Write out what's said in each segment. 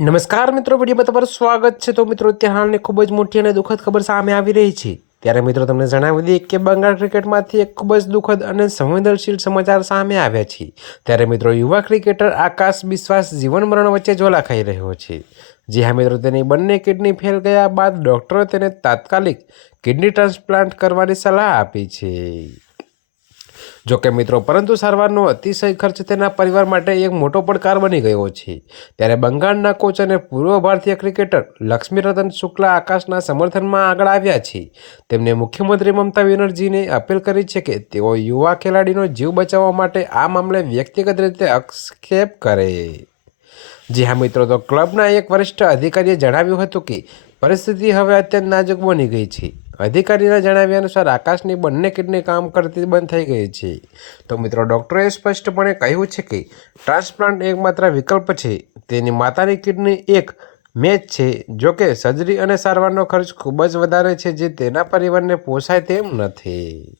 નમસ્કાર મિત્રો, વિડીયોમાં તમારું સ્વાગત છે। તો મિત્રો, અત્યારે હાલની ખૂબ જ મોટી અને દુઃખદ ખબર સામે આવી રહી છે। ત્યારે મિત્રો તમને જણાવી દઈએ કે બંગાળ ક્રિકેટમાંથી એક ખૂબ જ દુઃખદ અને સંવેદનશીલ સમાચાર સામે આવ્યા છે। ત્યારે મિત્રો, યુવા ક્રિકેટર આકાશ બિસ્વાસ જીવન મરણ વચ્ચે ઝોલા ખાઈ રહ્યો છે। જી હા મિત્રો, તેની બંને કિડની ફેલ ગયા બાદ ડોક્ટરો તેને તાત્કાલિક કિડની ટ્રાન્સપ્લાન્ટ કરવાની સલાહ આપી છે। જોકે મિત્રો, પરંતુ સારવારનો અતિશય ખર્ચ તેના પરિવાર માટે એક મોટો પડકાર બની ગયો છે। ત્યારે બંગાળના કોચ અને પૂર્વ ભારતીય ક્રિકેટર લક્ષ્મી રતન શુક્લા આકાશના સમર્થનમાં આગળ આવ્યા છે। તેમણે મુખ્યમંત્રી મમતા બેનર્જીને અપીલ કરી છે કે તેઓ યુવા ખેલાડીનો જીવ બચાવવા માટે આ મામલે વ્યક્તિગત રીતે હસ્તક્ષેપ કરે। જી હા મિત્રો, તો ક્લબના એક વરિષ્ઠ અધિકારીએ જણાવ્યું હતું કે પરિસ્થિતિ હવે અત્યંત નાજુક બની ગઈ છે। અધિકારીના જણાવ્યા અનુસાર આકાશની બંને કિડની કામ કરતી બંધ થઈ ગઈ છે। તો મિત્રો, ડૉક્ટરોએ સ્પષ્ટપણે કહ્યું છે કે ટ્રાન્સપ્લાન્ટ એકમાત્ર વિકલ્પ છે। તેની માતાની કિડની એક મેચ છે। જોકે સર્જરી અને સારવારનો ખર્ચ ખૂબ જ વધારે છે, જે તેના પરિવારને પોસાય તેમ નથી।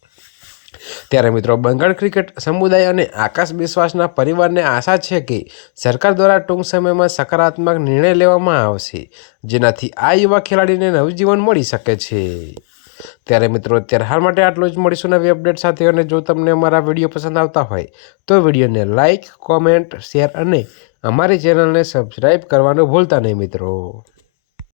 ત્યારે મિત્રો, બંગાળ ક્રિકેટ સમુદાય અને આકાશ બિસ્વાસના પરિવારને આશા છે કે સરકાર દ્વારા ટૂંક સમયમાં સકારાત્મક નિર્ણય લેવામાં આવશે, જેનાથી આ યુવા ખેલાડીને નવજીવન મળી શકે છે। ત્યારે મિત્રો, અત્યારે હાલ માટે આટલું જ। મળીશું નવી અપડેટ સાથે। અને જો તમને અમારા વિડીયો પસંદ આવતા હોય તો વિડીયોને લાઇક, કોમેન્ટ, શેર અને અમારી ચેનલને સબસ્ક્રાઈબ કરવાનું ભૂલતા નહીં મિત્રો।